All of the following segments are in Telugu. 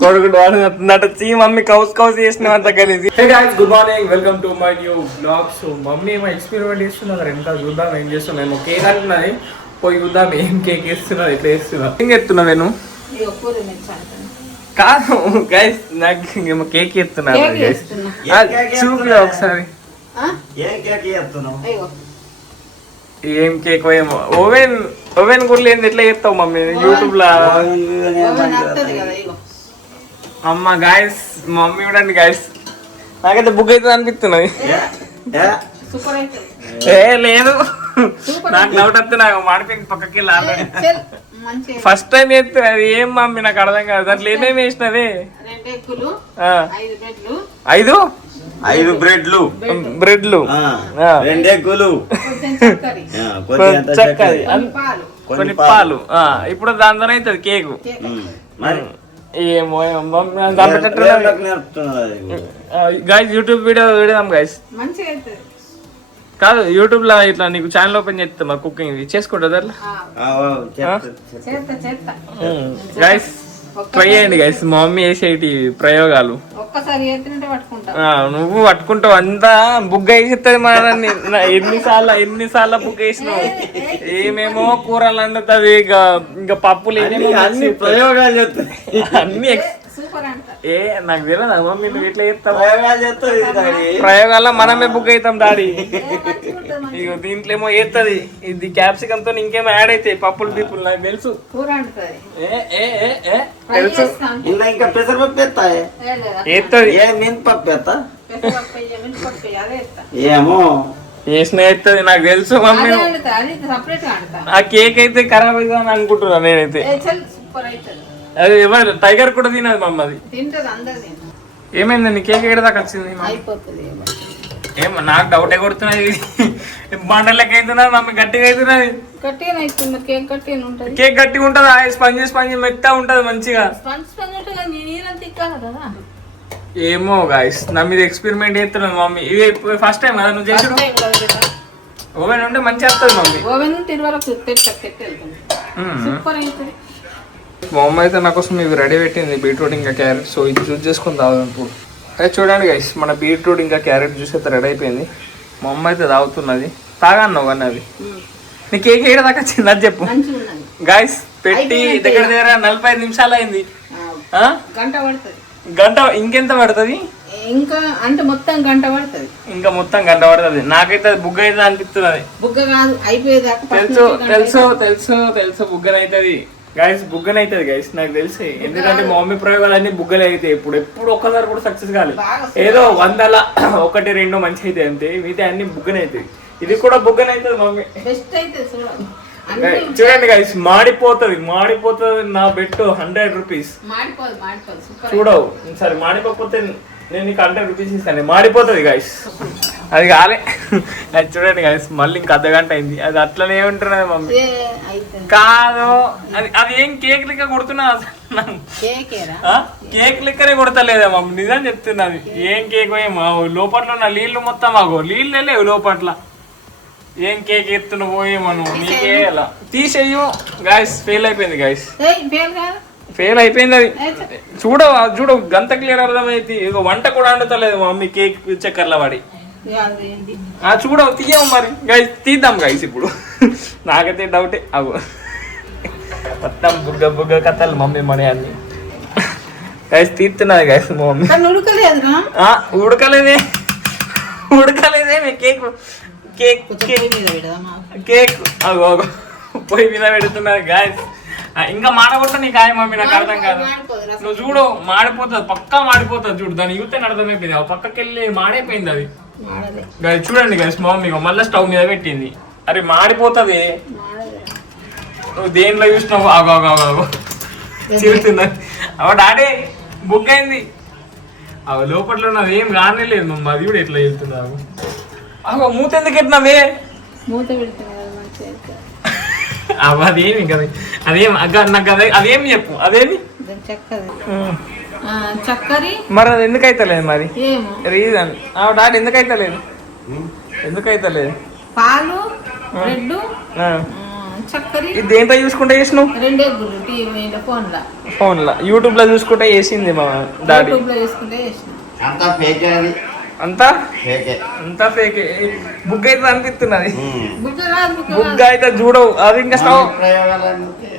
కొడుకు నచ్చి మమ్మీ కౌస్ కౌస్ చేసిన అంత కలిసి. Hey guys, good morning, welcome to my new blog. So mummy ఏమో ఎక్స్పెరిమెంట్ చేస్తున్నారు, ఇంకా చూద్దాం ఏం చేస్తున్నాం. మేము కేక్ అంటున్నది, పోయి చూద్దాం ఏం కేక్ వేస్తున్నారు, ఎట్లా వేస్తున్నా. ఏం చెప్తున్నా నేను కాదు గైస్, నాకు కేక్ ఎత్తున్నారు గైస్, చూపి ఒకసారి. ఏం కేక్ ఏమో ఓవెన్ ఓవెన్ కూడా లేదు, ఎట్లా చేస్తావు మమ్మీ యూట్యూబ్ లా? అమ్మ గాయస్, మమ్మీ చూడండి గాయస్, నాకైతే బుక్ అవుతుంది అనిపిస్తున్నది. ఏ లేదు, నాకు డౌట్ వస్తుంది, నాకు మాడిపోయింది పక్కకి ఆల్రెడీ. ఫస్ట్ టైం చేస్తే అది ఏం మమ్మీ నాకు అర్థం కాదు, దాంట్లో ఏమేమి వేసినది? 5 బ్రెడ్లు, 2 ఎగ్గులు, చక్కరి, కొన్ని పాలు. ఇప్పుడు దాంతో అవుతుంది కేకు. ఏమో గైస్, యూట్యూబ్ వీడియో పెడదాం గైస్. కాదు, యూట్యూబ్ లో ఇట్లా నీకు ఛానల్ ఓపెన్ చేస్తా, మా కుకింగ్ చేసుకుంటుంది అట్లా గైస్. ట్రై చేయండి గైస్, మా మమ్మీ వేసేటి ప్రయోగాలు. నువ్వు పట్టుకుంటావు, అంతా బుగ్గ వేసేస్తుంది మనల్ని. ఎన్నిసార్లు బుగ్గ వేసినావు. ఏమేమో కూరలు వండుతుంది, ఇంకా పప్పులు ఏమేమో ప్రయోగాలు చేస్తుంది అన్ని. ఏ నాకు తెలియదు మమ్మీ, నువ్వు ఎట్లా చెప్తావు ప్రయోగాల్లో? మనమే బుక్ అవుతాం డాడీ. ఇక దీంట్లో ఏమో వేస్తుంది, ఇది క్యాప్సికమ్ తో ఇంకేమో యాడ్ అవుతాయి, పప్పులు పీపుల్ నాకు తెలుసు. తెలుసు, ఇంకా పెసరపప్పు వేస్తుంది, ఏమో వేసిన వేస్తుంది నాకు తెలుసు మమ్మీ. ఆ కేక్ అయితే ఖరాబ్ అవుతుంది అని అనుకుంటున్నా నేనైతే. అది ఎవరు టైగర్ కూడా తినదు మమ్మ, అది ఏమైందండి? కేక్ ఎక్కడ దాకా వచ్చింది? ఏమో నాకు డౌటే కొడుతున్నది, బండలకి అవుతున్నది మమ్మీ, గట్టిగా అవుతున్నది. కేక్ గట్టిగా ఉంటదా? స్పంజ్ మెత్త ఉంటది మంచిగా. ఏమో గాయస్, నా మీద ఎక్స్పెరిమెంట్ చేస్తున్నాను మమ్మీ. ఇది ఫస్ట్ టైం కదా నువ్వు చేసాడు? ఓవెన్ ఉంటే మంచిగా వస్తుంది మమ్మీ. మా అమ్మ అయితే నా కోసం ఇవి రెడీ పెట్టింది, బీట్రూట్ ఇంకా క్యారెట్. సో ఇది జ్యూస్ చేసుకుని తాగుదాం ఇప్పుడు. అదే చూడండి గైస్, మన బీట్రూట్ ఇంకా క్యారెట్ జ్యూస్ అయితే రెడీ అయిపోయింది. మా అమ్మ అయితే తాగుతున్నది. తాగాను కానీ అది నీ కేక్ ఏడ దాకా వచ్చింది అది చెప్పు గైస్. పెట్టి దగ్గర 45 నిమిషాలు అయింది. గంట ఇంకెంత పడుతుంది? ఇంకా అంటే మొత్తం గంట పడుతుంది. ఇంకా మొత్తం గంట పడుతుంది. నాకైతే అది బుగ్గ అయితే అనిపిస్తున్నది. బుగ్గ కాదు, అయిపోయేదాకా తెలుసు తెలుసు తెలుసు తెలుసు బుగ్గన అవుతుంది గైస్, బుగ్గన అవుతుంది గైస్ నాకు తెలిసి. ఎందుకంటే మా మమ్మీ ప్రయోగాలు అన్ని బుగ్గలు అవుతాయి. ఎప్పుడు ఒక్కసారి కూడా సక్సెస్ కాలేదు. ఏదో 100ల 1 2 మంచి అయితే అంతే, మిగతా అన్ని బుగ్గన అవుతాయి. ఇది కూడా బుగ్గన అవుతుంది మమ్మీ. చూడండి గైస్, మాడిపోతుంది నా బెట్ 100 రూపీస్. చూడవు సరే, మాడిపోకపోతే నేను నీకు 100 రూపీస్ ఇస్తాను. మాడిపోతుంది గైస్, అది కాలే. అది చూడండి గైస్, మళ్ళీ ఇంకా అర్ధగంట అయింది. అది అట్లనే ఉంటున్నది మమ్మీ. కాదు, అది ఏం కేక్ లెక్క కొడుతున్నా? కేక్ లెక్కనే కొడతలేదా మమ్మీ, నిజం చెప్తున్నది. ఏం కేక్ ఏమో లోపట్లో ఉన్న నీళ్లు మొత్తం ఆగో, నీళ్ళే లేవు లోపట్ల. ఏం కేక్ ఎత్తున పోయేమను, నీకే ఎలా తీసేయు గాయస్. ఫెయిల్ అయిపోయింది గాయస్, ఫెయిల్ అయిపోయింది అది. చూడవు గంత క్లియర్ అర్థమైంది. ఇక వంట కూడా వండుతలేదు మా మమ్మీ కేక్ చక్కర్ల పడి. చూడవు తీయము మరి గైస్, తీద్దాం గైస్ ఇప్పుడు. నాకైతే డౌటే. అవు మొత్తం బుగ్గ కథలు మమ్మీ మన అన్ని గైస్. తీస్తున్నది గైస్ మా మమ్మీ. ఉడకలేదే కేక్. కేక్ పొయ్యి మీద పెడుతున్నారు గాయస్. ఇంకా మాడగొట్ట నీ కాయ మమ్మీ, నాకు అర్థం కాదు. నువ్వు చూడు, మాడిపోతుంది, పక్కా మాడిపోతుంది. చూడు, దాని యూతే అర్థమైపోయింది. ఆ పక్కకి వెళ్ళి మాడైపోయింది అది. చూడండి గైస్, మా మమ్మీ మళ్ళీ స్టవ్ మీద పెట్టింది. అరే మాడిపోతుంది, నువ్వు దేంట్లో చూసినావు? ఆగో చిరుతున్నది. అవ డాడీ బుక్ అయింది. అవి లోపట్లో ఉన్నది ఏం కానే లేదు మమ్మ. అది కూడా ఎట్లా వెళ్తున్నావు? అగో మూత ఎందుకు ఎట్టినావే? అదేమి కదా, అదేం నాకు అదేమి చెప్పు. అదేమి చక్కరి మరి అది ఎందుకు అవుతలేదు? మరి రీజన్ డాడీ ఎందుకు అవుతలేదు? పాలు, బ్రెడ్, చక్కరి ఇది దేంతో చూసుకుంటే చేసినావు? 2 ఎగ్గులు టీవీ ఫోన్లో యూట్యూబ్లో చూసుకుంటే చేసింది మా డాడీ. యూట్యూబ్లో వేసుకుంటే చేసిన. అంతా ఫేక్ అది, అంతా ఫేకే. అంతా ఫేక్. బుక్ అయితే అనిపిస్తున్నది, బుగ్గ రాదు, బుగ్గ బుక్ అయితే చూడవు. అది ఇంకా స్టవ్ ప్రయోగాలంటే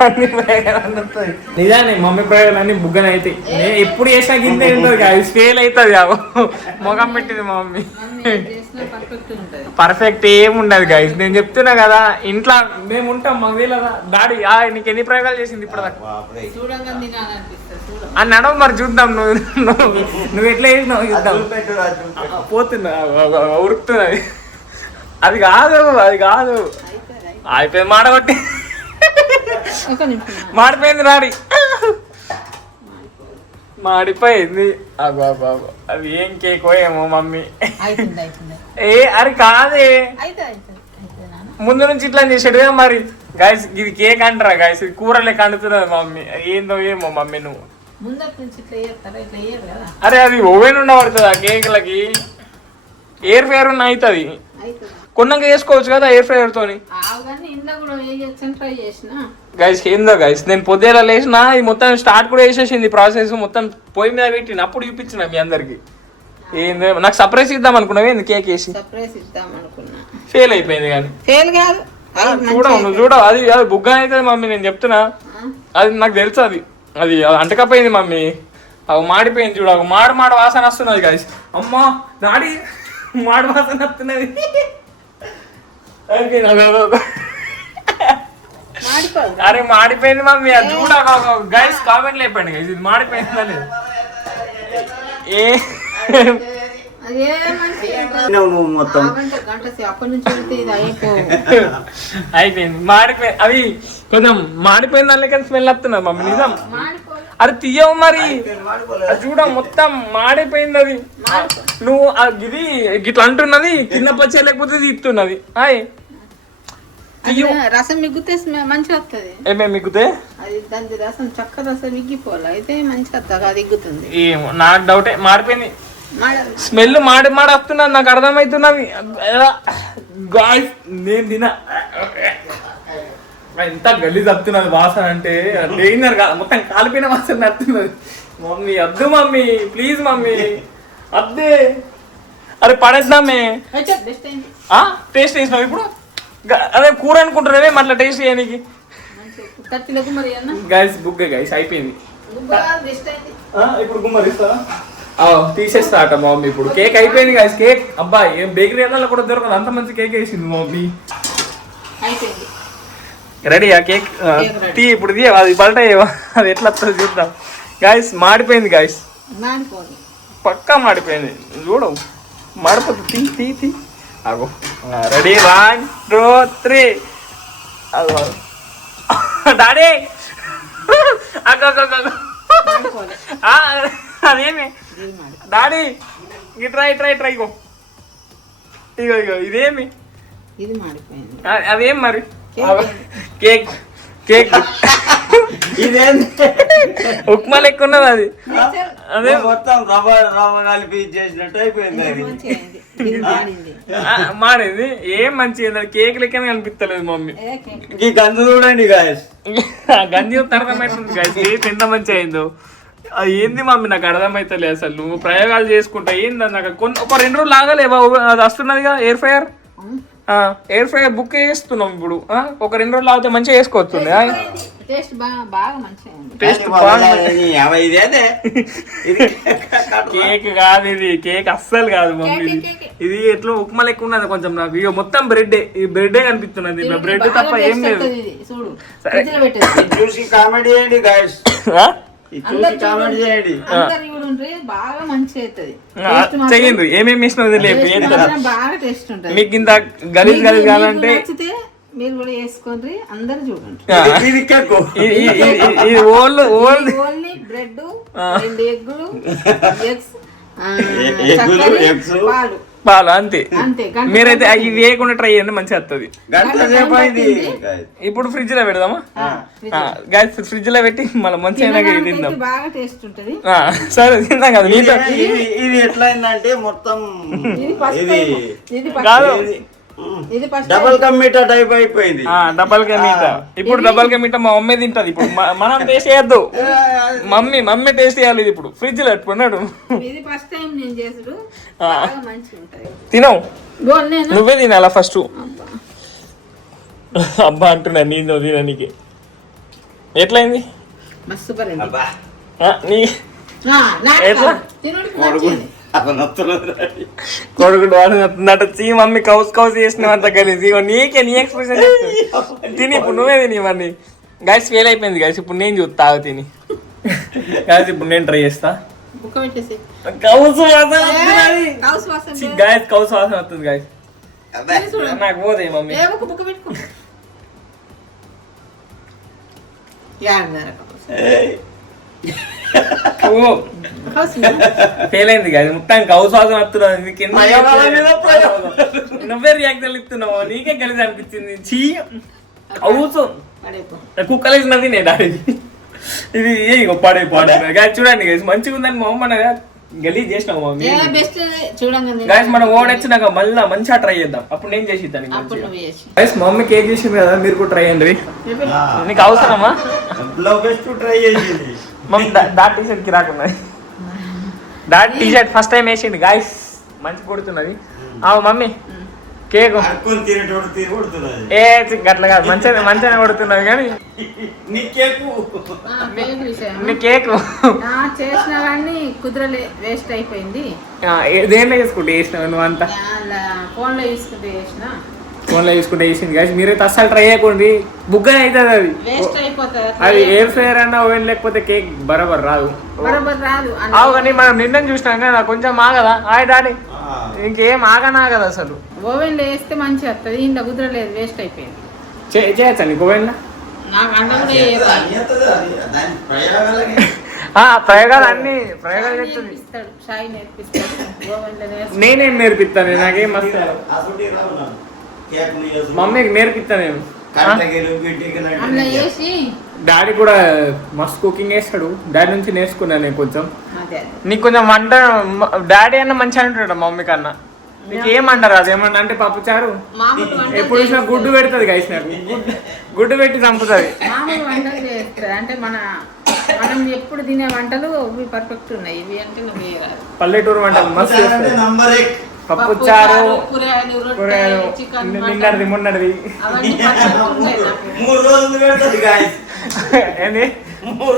మమ్మీ ప్రయోగాలు అన్నది. నిజాన్ని మమ్మీ ప్రయోగాలన్నీ బుగ్గన అయితే నేను ఎప్పుడు చేసినా కింద ఉంటుంది, ఫెయిల్ అవుతుంది. మొగం పెట్టింది మా మమ్మీ. పర్ఫెక్ట్ ఉంటుంది. పర్ఫెక్ట్ ఏం ఉండదు గైస్, నేను చెప్తున్నా కదా. ఇంట్లో మేము ఉంటాం, మాకు తెలియదా డాడీ నీకు ఎన్ని ప్రయోగాలు చేసింది ఇప్పుడు దాకా బాప్రే. చూడంగా తినాలనిపిస్తుంది. చూడ అని నడవ మరి చూద్దాం. నువ్వు ఎట్లా చేసినావు చూద్దాం. చూపెట్టు రా, చూపెట్టు. పోతున్నా ఉరుకుతున్నది. అది కాదు, అది కాదు. అయిపోయింది మాడగొట్టి, ఒక నిమిషం. మాడిపోయింది రాడి, మాడిపోయింది. అగో అగో అగో, అది ఏం కేకో ఏమో మమ్మీ. అవుతుంది అవుతుంది అది కాదే, అయితే అవుతుంది అయితే నాన్న. ముందు నుంచి ఇట్లా చేసాడు కదా మరి. గైస్ ఇది కేక్ అంటారా గైస్? ఇది కూర లెక్క అంటుతున్నది మమ్మీ. ఏందో ఏమో మమ్మీ నువ్వు. ముందటి నుంచి ఇట్లా చేస్తారా? ఇట్లా వేయరు కదా. అరే అది ఓవెన్ ఉండబడుతుంది ఆ కేక్లకి, ఎయిర్ ఫ్రైయర్ ఉన్న అవుతుంది. అవుతుంది. కొన్నాక వేసుకోవచ్చు కదా ఎయిర్ ఫ్రైయర్ తోని. ఆవుగాని ఇంట్లో కూడా వేయొచ్చని ట్రై చేసిన. గైస్ ఏందో గైస్, నేను పొద్దున లేచిన ఇది మొత్తం స్టార్ట్ కూడా వేసేసింది ప్రాసెస్ మొత్తం. పొయ్యి మీద పెట్టిన అప్పుడు చూపించిన మీ అందరికి. ఏందో నాకు సర్ప్రైజ్ ఇద్దాం అనుకున్నావు, ఏంది కేక్ వేసి సర్ప్రైజ్ ఇద్దాం అనుకున్నా. ఫెయిల్ అయిపోయింది. కానీ ఫెయిల్ కాదు, చూడవు, నువ్వు చూడవు. అది అది బుగ్గ అవుతుంది మమ్మీ, నేను చెప్తున్నా. అది నాకు తెలుసు, అది అది అంటకపోయింది మమ్మీ. అవి మాడిపోయింది చూడ, మాడు మాడు వాసన వస్తున్నది గైస్. అమ్మా డాడీ మాడు వాసన వస్తున్నది. అరే మాడిపోయింది మమ్మీ, అది చూడ. గైస్ కామెంట్ లేపండి గైస్, ఇది మాడిపోయిందా లేదు. ఏ నువ్వు మొత్తం గంట అప్పటి నుంచి వెళ్తే ఇది అయిపోవు. అయిపోయింది, మాడిపోయింది. అవి కొంచెం మాడిపోయింది దానిలో కానీ స్మెల్ వస్తున్నది మమ్మీ. నిజం మాడిపోలే. అది తీయవు మరి, అది చూడ మొత్తం మాడిపోయింది. అది నువ్వు ఇది గిట్లా అంటున్నది, కింద పచ్చే లేకపోతే తీస్తున్నది. హాయ్ రసం మిగ్గితే మంచిగా వస్తుంది. ఏమేమి మిగ్గుతే? అది దాని రసం చక్క రసం మిగ్గిపోవాలి, అయితే మంచిగా వస్తుంది. అది ఎగ్గుతుంది. ఏమో నాకు డౌటే, మాడిపోయింది. స్మెల్ మాడి మాడి వస్తున్నది, నాకు అర్థమవుతున్నది. గాయ్స్ నేను తిన ఎంత గలీజ్ వస్తున్నది వాసన అంటే డేంజర్ కాదు, మొత్తం కాలిపోయిన వాసన వస్తున్నది. మమ్మీ వద్దు మమ్మీ, ప్లీజ్ మమ్మీ అద్దే. అరే పడేద్దామే. టేస్ట్ చేసినావు ఇప్పుడు? అదే కూర అనుకుంటున్నావే అట్లా టేస్ట్ చేయడానికి. గైస్ బుక్ గైస్ అయిపోయింది. ఇప్పుడు గుమ్మర్ ఇస్తారా? తీసేస్తా అట మమ్మీ. ఇప్పుడు కేక్ అయిపోయింది గైస్. కేక్ అబ్బా ఏం బేకరీ వెళ్ళాలో కూడా దొరకదు, అంత మంచి కేక్ వేసింది మమ్మీ. రెడీ ఆ కేక్ తీ ఇప్పుడు తీ, అది బల్ట అది ఎట్లా వస్తుంది చూద్దాం. గైస్ మాడిపోయింది గైస్, పక్కా మాడిపోయింది. చూడవు మాడిపోతుంది. తీ తీ తీ అగో. రెడీ 1 2 3. అగో డాడీ అదేమి డాడీ ఇట్రా ఇట్రా ఇట్రా. ఇగో ఇగో ఇగో ఇదేమి, ఇది మాడిపోయింది. అదేం మరి కేక్ కేక్ ఉప్మా లెక్క ఉన్నది అది. అదే మొత్తం రవ్వ కలిపి చేసినట్టు అయిపోయింది అది. మాడింది ఏం మంచిగా కేక్ లెక్క కనిపిస్తలేదు మమ్మీ. ఈ గంజు చూడండి గాయస్, గంజి అర్థమవుతుంది గాయస్ ఎంత మంచిగా అయిందో. అది ఏంది మమ్మీ నాకు అర్థమవుతలేదు అసలు. నువ్వు ప్రయోగాలు చేసుకుంటా ఏంది నాకు ఒక 2 రోజులు లాగలేవా? అది వస్తున్నదిగా air fryer. Air fryer book చేస్తున్నాం ఇప్పుడు. ఒక 2 రోజులు ఆగితే మంచిగా వేసుకోవచ్చు. టేస్ట్ బాగా మంచిగా ఉంది. టేస్ట్ కేక్ కాదు ఇది, కేక్ అస్సలు కాదు మమ్మీ. ఇది ఎట్లా ఉప్మా లెక్క ఉన్నది కొంచెం. నాకు ఇక మొత్తం బ్రెడ్, ఈ బ్రెడ్ కనిపిస్తున్నది. బ్రెడ్ తప్ప ఏం లేదు. చూసి కామెడీ చేయండి గాయస్, చూసి కామెడీ చేయండి. బాగా మంచిగా అవుతుంది. చెయ్యండి ఏమేమి వేసినది లేదు. బాగా టేస్ట్ ఉంటుంది. మీకు ఇంత గలీజ్ గలీజ్ కాదంటే మీరు కూడా వేసుకోండి, అందరు చూడండి. ఇది ఓన్లీ బ్రెడ్, 2 ఎగ్గులు, పాలు అంతే. మీరైతే ఇవి వేయకుండా ట్రై చేయండి, మంచిగా వస్తుంది. ఇప్పుడు ఫ్రిడ్జ్ లో పెడదామా? ఫ్రిడ్జ్ లో పెట్టి మళ్ళీ మంచిగా తిందాం. బాగా టేస్ట్ ఉంటుంది. సరే తిందాం కదా. ఇది ఎట్లా అయిందంటే మొత్తం కాదు ఇది ఫస్ట్ డబల్ కమ్మీటా టైప్ అయిపోయింది. డబల్ కా మీటా. ఇప్పుడు డబల్ కా మీటా మా మమ్మీ తింటది. ఇప్పుడు మనం టేస్ట్ చేయొద్దు, మమ్మీ టేస్ట్ చేయాలి. ఇది ఇప్పుడు ఫ్రిడ్జ్ లో పెట్టుకున్నాడు. ఇది ఫస్ట్ టైం నేను చేసుడు, బాగా మంచిగా ఉంటది. తినవు, బాగున్నాయినా? నువ్వే తినాలా ఫస్ట్. అబ్బా అంటున్నా నేను తిననీకి. ఎట్లయింది? మస్తు సూపర్ అండి. అబ్బా నీ ఎట్లా తినడానికి మంచిది. కొడుకుడు వాడుతున్నట్టు చీ మమ్మీ కౌస్ చేసిన అంత కలిసి నీకే నీ ఎక్స్ప్రెషన్ తిని. ఇప్పుడు నువ్వే తిని ఇవన్నీ. గైస్ ఫెయిల్ అయిపోయింది గైస్. ఇప్పుడు నేను చూస్తా తిని. గైస్ ఇప్పుడు నేను ట్రై చేస్తా. బుక్క పెట్టేసి కౌసు కౌసు వాసన గైస్, కౌసు వాసన వస్తుంది గైస్. చూడు. నాకు పోతే మమ్మీ. ఏ బుక్క పెట్టుకో. యాడనర కౌసు. ఫెయిల్ అయింది గైస్. మొత్తానికి కౌసు వాసన వస్తున్నది. నువ్వే రియాక్షన్ ఇస్తున్నావు, నీకే కలిసి అనిపించింది. చీ కౌసు కుక్కలు వేసినది నేను డాడీ. ఇది పాడే గాయస్ చూడండి గైస్, మంచిగా ఉందని మా అమ్మ గలీజ్ చేసినావు మమ్మీ. బెస్ట్ చూడండి గాయస్ మనం ఓడొచ్చినాక మళ్ళీ మంచిగా ట్రై చేద్దాం. అప్పుడు నేను చేసి గైస్ మా మమ్మీ కేక్ చేసింది కదా, మీరు కూడా ట్రై చేయండి. నీకు అవసరమా? ట్రై చేసింది మమ్మీ. డాట్ టీ షర్ట్ కి రాకున్నది. Dot T shirt first time వేసింది గాయస్, మంచి కొడుతున్నది. మమ్మీ కేక్ ఏ గట్ల కాదు, మంచిగా కొడుతున్నది. కానీ నీ కేక్ చేసిన కానీ కుదరలే, వేస్ట్ అయిపోయింది. దేంట్లో చేసుకుంటే వేసినావు నువ్వు అంతా? ఫోన్ లో తీసుకుంటే చేసిన. ఫోన్లో చూసుకుంటే వేసింది గాయస్. మీరైతే అస్సలు ట్రై చేయకండి, బుగ్గనే అవుతుంది అది. వేస్ట్ అయిపోతుంది. అది ఎయిర్ ఫ్రైయర్ అన్నా ఓవెన్ లేకపోతే కేక్ బరాబర్ రాదు. కానీ మనం నిన్న చూసినాం కదా, కొంచెం ఆగదా? డాడీ ఇంకేం ఆగనా కదా అసలు. ఓవెన్ లో వేస్తే మంచిగా వస్తుంది, ఇంట్లో కుదరలేదు, వేస్ట్ అయిపోయింది. చేయొచ్చా నీకు ఓవెన్ లో? నాకు అండ ప్రయోగాలు అన్ని ప్రయోగాలు చెప్తుంది. సాయి నేర్పిస్తాడు ఓవెన్ లో. నేనేం నేర్పిస్తాను, నాకేం మస్తు మమ్మీకి నేర్పిస్తాను నేను. అందులో వేసి డాడీ కూడా మస్తు కుకింగ్ చేస్తాడు, డాడీ నుంచి నేర్చుకున్నాను నేను కొంచెం. అదే నీకు కొంచెం వంట డాడీ అన్న మంచిగా అంటాడు మమ్మీ కన్నా. నీకు ఏమంటారు అదేమన్నా అంటే పప్పుచారు ఎప్పుడు చూసినా గుడ్డు పెడుతుంది గైస్. నాకు గుడ్డు పెట్టి చంపుతుంది. మామూలు వంటలు చేస్తారు అంటే మనం ఎప్పుడు తినే వంటలు ఇవి పర్ఫెక్ట్ ఉన్నాయి. ఇవి అంటే పల్లెటూరు వంటలు మస్తు చేస్తారు. పప్పుచారు, కూరగాయలు, నిన్నటిది మొన్నటిది. ఏంది 3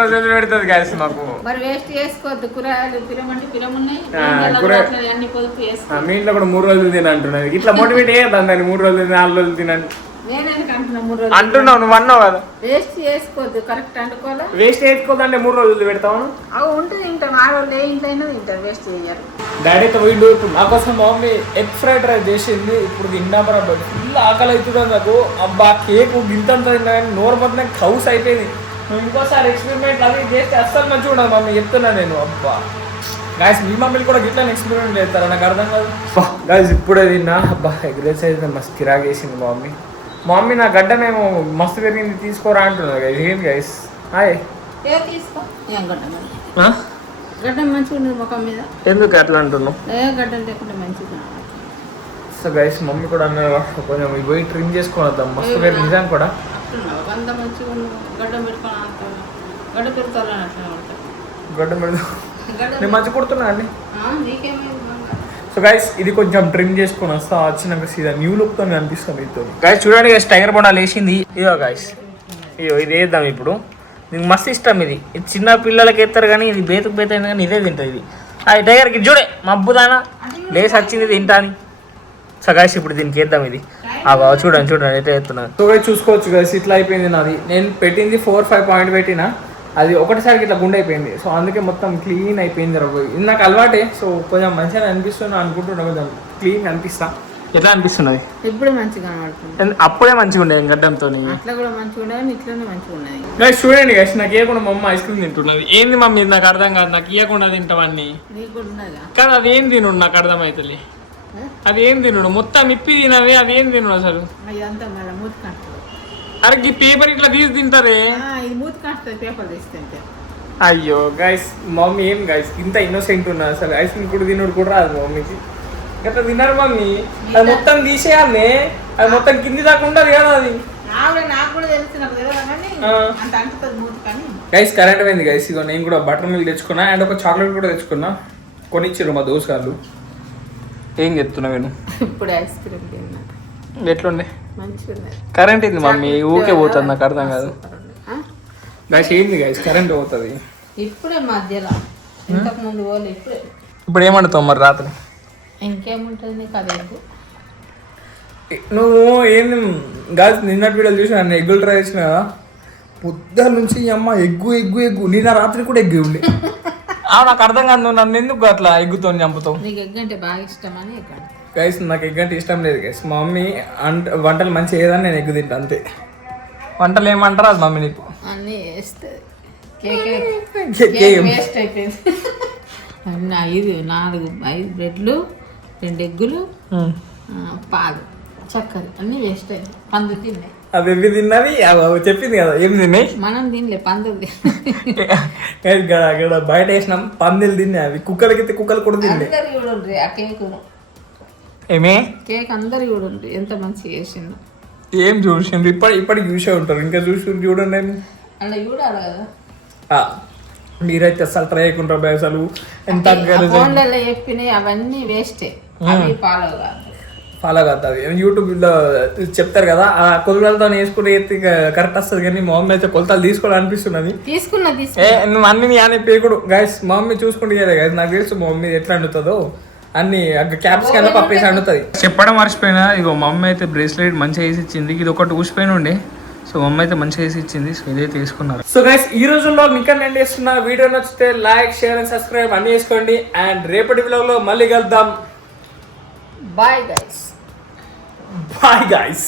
రోజులు పెడుతుంది గాయస్ మాకు. మరి వేస్ట్ చేసుకోవద్దు, కూరగాయలు పిరమంటే పిరమున్నాయి. మీ ఇంట్లో కూడా 3 రోజులు తిన అంటున్నది. ఇట్లా మోటివేట్ చేయద్దు దాన్ని. 3 రోజులు 4 రోజులు తినండి అంటున్నావు, నువ్వు అన్నావు కదా. వేస్ట్ చేసుకోవద్దు, కరెక్ట్ అనుకోవాలి. వేస్ట్ చేసుకోవద్దు అంటే 3 రోజులు పెడతావు. అవి ఉంటుంది తింటాం, ఆ రోజు ఏ ఇంట్లో అయినా తింటారు, వేస్ట్ చేయాలి. డాడీతో వీడు నాకోసం మమ్మీ ఎగ్ ఫ్రైడ్ రైస్ చేసింది. ఇప్పుడు తింటామరా ఫుల్ ఆకలి అవుతుంది నాకు. అబ్బా కేక్ గింతంత కానీ నోరు మొత్తం కౌస్ అయిపోయింది. నువ్వు ఇంకోసారి ఎక్స్పెరిమెంట్ అది చేస్తే అస్సలు మంచిగా ఉండదు మమ్మీ, చెప్తున్నా నేను. అబ్బా గాయస్ మీ మమ్మీలు కూడా గిట్లా ఎక్స్పెరిమెంట్ చేస్తారా? నాకు అర్థం కాదు గాయస్. ఇప్పుడే తిన్నా. అబ్బా ఎగ్ రైస్ అయితే మస్తు కిరాక్ చేసింది మమ్మీ. మమ్మీ నా గడ్డ మేము మస్తు పెరిగింది తీసుకోరా అంటున్నారు గైస్. ఏంటి గైస్? హాయ్ తీసుకో. గడ్డం మంచిగా ఉంది ముఖం మీద. ఎందుకు అట్లా అంటున్నావు? గడ్డం లేకుండా మంచిగా. సో గైస్ మమ్మీ కూడా అన్నారు కొంచెం పోయి ట్రిమ్ చేసుకొని వద్దాం, మస్తు పేరు నిజాన్ని కూడా. అంత మంచిగా గడ్డం పెట్టుకొని గడ్డ పెడతాను అట్లా గడ్డ పెడతా. నేను మంచి కుడుతున్నా అండి. నీకేమైంది? సో గైస్ ఇది కొంచెం ట్రిమ్ చేసుకొని వస్తా, వచ్చినాక సీదా న్యూ లుక్ తో అనిపిస్తుంది మీతో. గైస్ చూడండి గైస్, టైగర్ బొండాలు వేసింది. ఇదో గైస్, ఇదో ఇది వేద్దాం ఇప్పుడు. నీకు మస్తు ఇష్టం ఇది. ఇది చిన్న పిల్లలకి ఎత్తారు కానీ ఇది బేతుకు బేత అయింది కానీ ఇదే తింటుంది ఇది. అది టైగర్కి చూడే మబ్బుదానా లేసి వచ్చింది తింటా అని. సో గైస్ ఇప్పుడు దీనికి వేద్దాం ఇది. చూడండి ఎట్లా వేస్తున్నాను. సో గైస్ చూసుకోవచ్చు గైస్, ఇట్లా అయిపోయింది నాది. నేను పెట్టింది 4-5 పాయింట్ పెట్టినా, అది ఒకటిసారికి ఇట్లా గుండె అయిపోయింది. సో అందుకే మొత్తం క్లీన్ అయిపోయింది. ఇది నాకు అలవాటే. సో కొంచెం మంచిగా అనిపిస్తుంది అనుకుంటున్నా, కొంచెం క్లీన్ అనిపిస్తా. ఎట్లా అనిపిస్తున్నది? ఇప్పుడు మంచిగా కనబడుతుంది. అప్పుడే మంచిగా ఉండే గడ్డంతో. అట్లా కూడా మంచిగా ఉండేది, ఇట్లనే మంచిగా ఉన్నది. గైస్ చూడండి గైస్, నాకు ఇవ్వకుండా మా అమ్మ ఐస్ క్రీమ్ తింటున్నది. ఏంది మమ్మీ నాకు అర్థం కాదు, నాకు ఇవ్వకుండా తింటావన్నీ కాదు. అది ఏం తిను నాకు అర్థం అవుతుంది. అది ఏం తినడు మొత్తం ఇప్పి తినవే, అది ఏం తినడు అసలు. అరే ఈ పేపర్ ఇట్లా తీసి తింటారే. అయ్యో గైస్ మమ్మీ ఏం గైస్ ఇంత ఇన్నోసెంట్ ఉన్నా అసలు. ఐస్ క్రీమ్ కూడా తినడు కూడా రాదు మమ్మీకి. గట్లా తిన్నారు మమ్మీ. అది మొత్తం తీసేయాలి, అది మొత్తం కింది దాకా ఉండదు కదా అది. నాకు కూడా తెలిసినప్పుడు కానీ అంత అంటుతుంది మూతి కానీ. గైస్ కరెంట్ పోయింది గైస్. ఇగో నేను కూడా బటర్ మిల్క్ తెచ్చుకున్నా అండ్ ఒక చాక్లెట్ కూడా తెచ్చుకున్నా. కొనిచ్చారు మా దోస్తుగాళ్ళు. ఏం చెప్తున్నా నేను ఇప్పుడు ఐస్ క్రీమ్ తిన్నా. ఎట్లుండే? మంచిగా కరెంట్ ఏంది మమ్మీ ఊకే పోతుంది, నాకు అర్థం కాదు. గైస్ ఏంది గైస్ కరెంట్ పోతుంది ఇప్పుడే మధ్యలో, ఇంతకు ముందు పోలే ఇప్పుడే. ఇప్పుడు ఏమంటావు మరి రాత్రి? ఇంకేముంటుంది నీకు అదే. నువ్వు ఏంది గాయస్ నిన్నటి వీడియోలు చూసి నన్ను ఎగ్గులు ట్రై చేసిన కదా, పొద్దున్న నుంచి అమ్మ ఎగ్గు ఎగ్గు ఎగ్గు, నిన్న రాత్రి కూడా ఎగ్గు ఉండే. నాకు అర్థం కాదు, నువ్వు నన్ను ఎందుకు అట్లా ఎగ్గుతో చంపుతావు? నీకు ఎగ్ అంటే బాగా ఇష్టమని ఎగ్. గైస్ నాకు ఎగ్ అంటే ఇష్టం లేదు గైస్. మా మమ్మీ వంటలు మంచిగా ఏదని నేను ఎగ్గు తింటా అంతే. వంటలు ఏమంటారు అది మమ్మీ నీకు అన్నీ వేస్తుంది. కేక్ వేస్ట్ అయిపోయింది. అన్నీ 5 బ్రెడ్లు, 2 ఎగ్గులు, పాలు, చక్కెర అన్నీ వేస్ట్ అయ్యాయి. పందులు తిన్నాయి. అవి ఎవి తిన్నవి చెప్పింది కదా, ఏమి తిన్నాయి? మనం తినలే, పందులు అక్కడ బయట వేసినాం, పందులు తిన్నాయి. అవి కుక్కలకి కుక్కలు కూడా తిన్నాయి. అందరు చూడండి ఆ కేకును. ఏమే కేక్ అందరు చూడండి ఎంత మంచిగా వేసిండు. ఏం చూసిండ్రు? ఇప్పటికి చూసే ఉంటారు, ఇంకా చూడండి. అలా చూడాలి కదా. మీరైతే అసలు ట్రై చేయకుండా అసలు ఎంత ఫోన్లలో చెప్పినాయి అవన్నీ వేస్టే. అవి ఫాలో కాదు, ఫాలో కాదు. యూట్యూబ్లో చెప్తారు కదా, ఆ కొలతలతో వేసుకుంటే కరెక్ట్ వస్తుంది. కానీ మా మమ్మీ అయితే కొలతలు తీసుకోవాలి అనిపిస్తున్నది. తీసుకున్నా నువ్వు అన్ని అని పేకుడు గైస్. మా మమ్మీ చూసుకుంటే గైస్, నాకు తెలుసు మా మమ్మీ ఎట్లా వండుతుందో. అన్ని క్యాప్స్ కన్నా పప్పేసి వండుతుంది. చెప్పడం మర్చిపోయినా, ఇగో మా మమ్మీ అయితే బ్రేస్లెట్ మంచిగా వేసి ఇచ్చింది. ఇది ఒకటి ఊసిపోయిన ఉండే, సో మమ్మీ అయితే మంచిగా వేసి ఇచ్చింది. సో ఇదైతే తీసుకున్నారు. సో గైస్ ఈ రోజుల్లో ఇంకా నేను చేస్తున్న వీడియో నచ్చితే లైక్, షేర్ అండ్ సబ్స్క్రైబ్ అన్ని చేసుకోండి. అండ్ రేపటి వ్లాగ్లో మళ్ళీ కలుద్దాం. Bye guys. Bye guys.